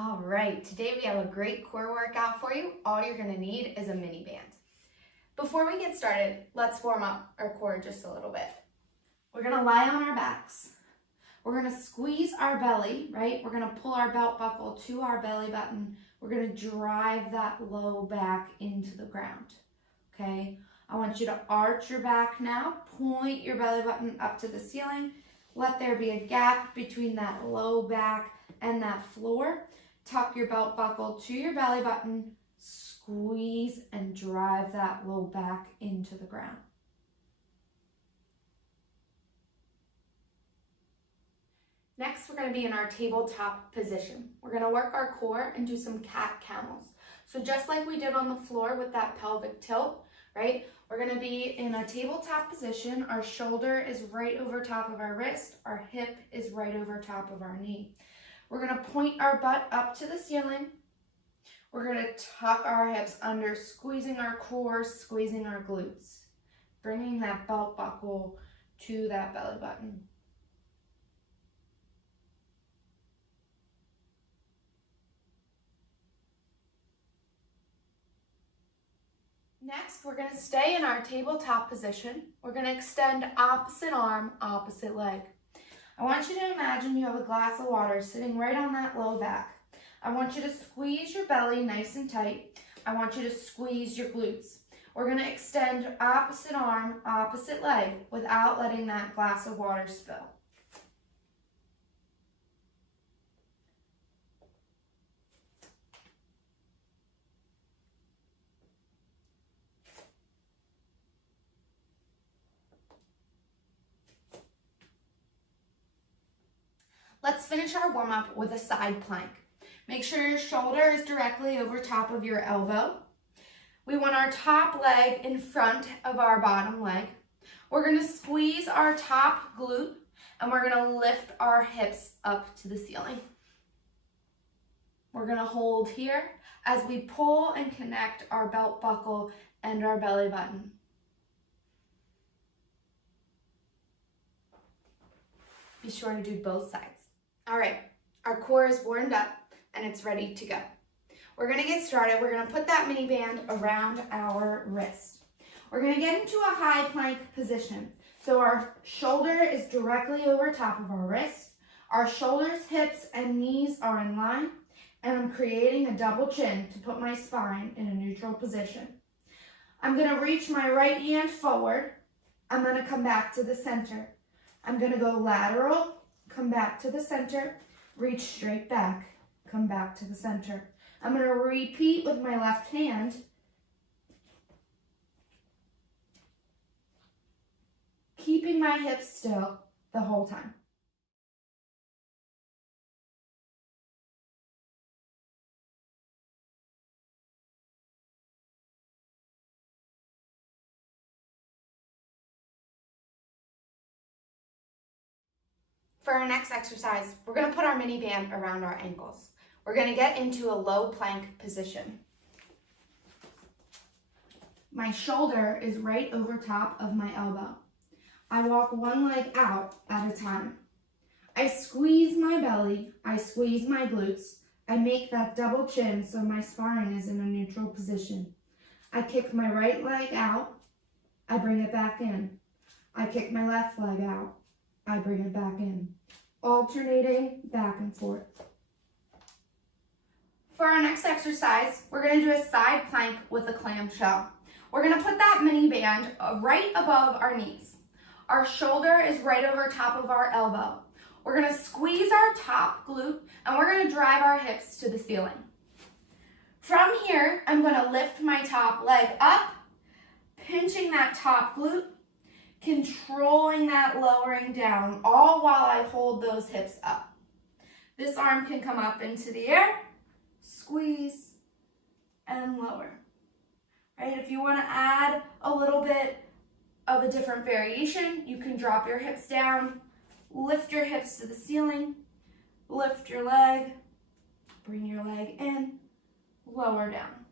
All right, today we have a great core workout for you. All you're gonna need is a mini band. Before we get started, let's warm up our core just a little bit. We're gonna lie on our backs. We're gonna squeeze our belly, right? We're gonna pull our belt buckle to our belly button. We're gonna drive that low back into the ground, okay? I want you to arch your back now, point your belly button up to the ceiling. Let there be a gap between that low back and that floor. Tuck your belt buckle to your belly button, squeeze and drive that low back into the ground. Next, we're going to be in our tabletop position. We're going to work our core and do some cat camels. So just like we did on the floor with that pelvic tilt, right? We're going to be in a tabletop position. Our shoulder is right over top of our wrist. Our hip is right over top of our knee. We're going to point our butt up to the ceiling. We're going to tuck our hips under, squeezing our core, squeezing our glutes, bringing that belt buckle to that belly button. Next, we're going to stay in our tabletop position. We're going to extend opposite arm, opposite leg. I want you to imagine you have a glass of water sitting right on that low back. I want you to squeeze your belly nice and tight. I want you to squeeze your glutes. We're going to extend opposite arm, opposite leg without letting that glass of water spill. Let's finish our warm-up with a side plank. Make sure your shoulder is directly over top of your elbow. We want our top leg in front of our bottom leg. We're going to squeeze our top glute and we're going to lift our hips up to the ceiling. We're going to hold here as we pull and connect our belt buckle and our belly button. Be sure to do both sides. All right, our core is warmed up and it's ready to go. We're gonna get started. We're gonna put that mini band around our wrist. We're gonna get into a high plank position. So our shoulder is directly over top of our wrist. Our shoulders, hips, and knees are in line, and I'm creating a double chin to put my spine in a neutral position. I'm gonna reach my right hand forward. I'm gonna come back to the center. I'm gonna go lateral, come back to the center, reach straight back, come back to the center. I'm going to repeat with my left hand. Keeping my hips still the whole time. For our next exercise, we're going to put our mini band around our ankles. We're going to get into a low plank position. My shoulder is right over top of my elbow. I walk one leg out at a time. I squeeze my belly, I squeeze my glutes. I make that double chin so my spine is in a neutral position. I kick my right leg out, I bring it back in. I kick my left leg out, I bring it back in, alternating back and forth. For our next exercise, we're going to do a side plank with a clamshell. We're going to put that mini band right above our knees. Our shoulder is right over top of our elbow. We're going to squeeze our top glute and we're going to drive our hips to the ceiling. From here, I'm going to lift my top leg up, pinching that top glute, controlling that lowering down, all while I hold those hips up. This arm can come up into the air, squeeze, and lower. Right? If you want to add a little bit of a different variation, you can drop your hips down, lift your hips to the ceiling, lift your leg, bring your leg in, lower down.